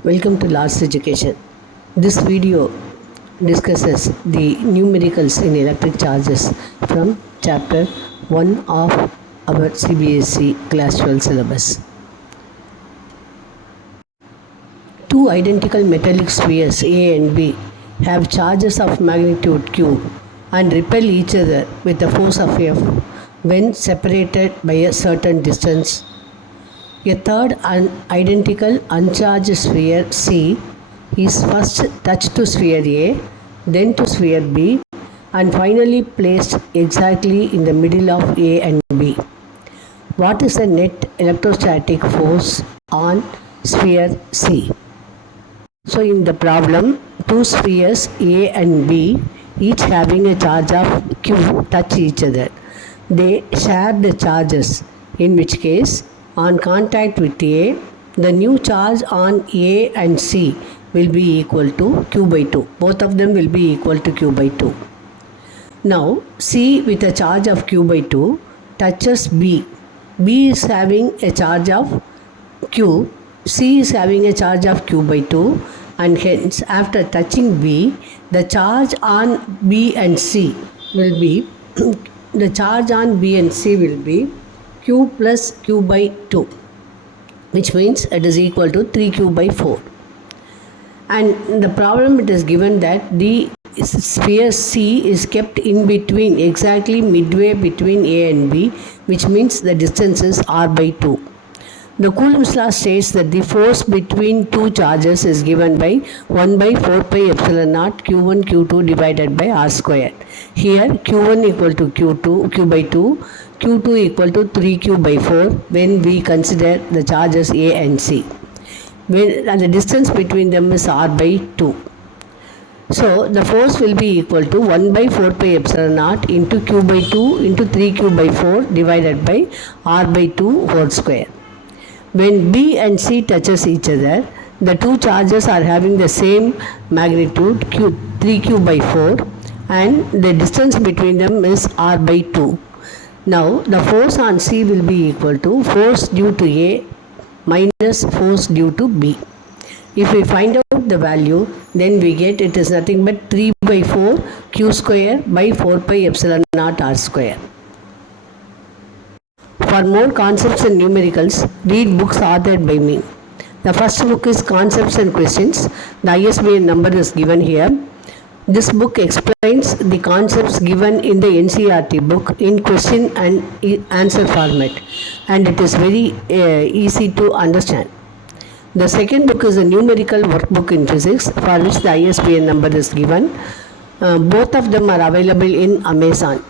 Welcome to Last Education. This video discusses the numericals in electric charges from chapter 1 of our CBSE Class 12 syllabus. Two identical metallic spheres A and B have charges of magnitude Q and repel each other with a force of F when separated by a certain distance. A third identical uncharged sphere C is first touched to sphere A, then to sphere B, and finally placed exactly in the middle of A and B. What is the net electrostatic force on sphere C? So in the problem, two spheres A and B, each having a charge of Q, touch each other. They share the charges, in which case on contact with A, the new charge on A and C will be equal to Q by 2. Both of them will be equal to Q by 2. Now C with a charge of Q by 2 touches B. B is having a charge of Q. C is having a charge of Q by 2, and hence after touching B, the charge on B and C will be Q plus Q by 2, which means it is equal to 3Q by 4. And the problem, it is given that the sphere C is kept in between, exactly midway between A and B, which means the distance is R by 2. The Coulomb's law states that the force between two charges is given by 1 by 4 pi epsilon naught Q1 Q2 divided by R squared. Here Q1 equal to Q by 2, Q2 equal to 3Q by 4 when we consider the charges A and C. And the distance between them is R by 2. So the force will be equal to 1 by 4 pi epsilon naught into Q by 2 into 3Q by 4 divided by R by 2 whole square. When B and C touches each other, the two charges are having the same magnitude 3Q by 4, and the distance between them is R by 2. Now the force on C will be equal to force due to A minus force due to B. If we find out the value, then we get it is nothing but 3 by 4 Q square by 4 pi epsilon naught R square. For more concepts and numericals, read books authored by me. The first book is Concepts and Questions. The ISBN number is given here. This book explains the concepts given in the NCERT book in question and answer format, and it is very easy to understand. The second book is a numerical workbook in physics, for which the ISBN number is given. Both of them are available in Amazon.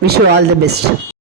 Wish you all the best.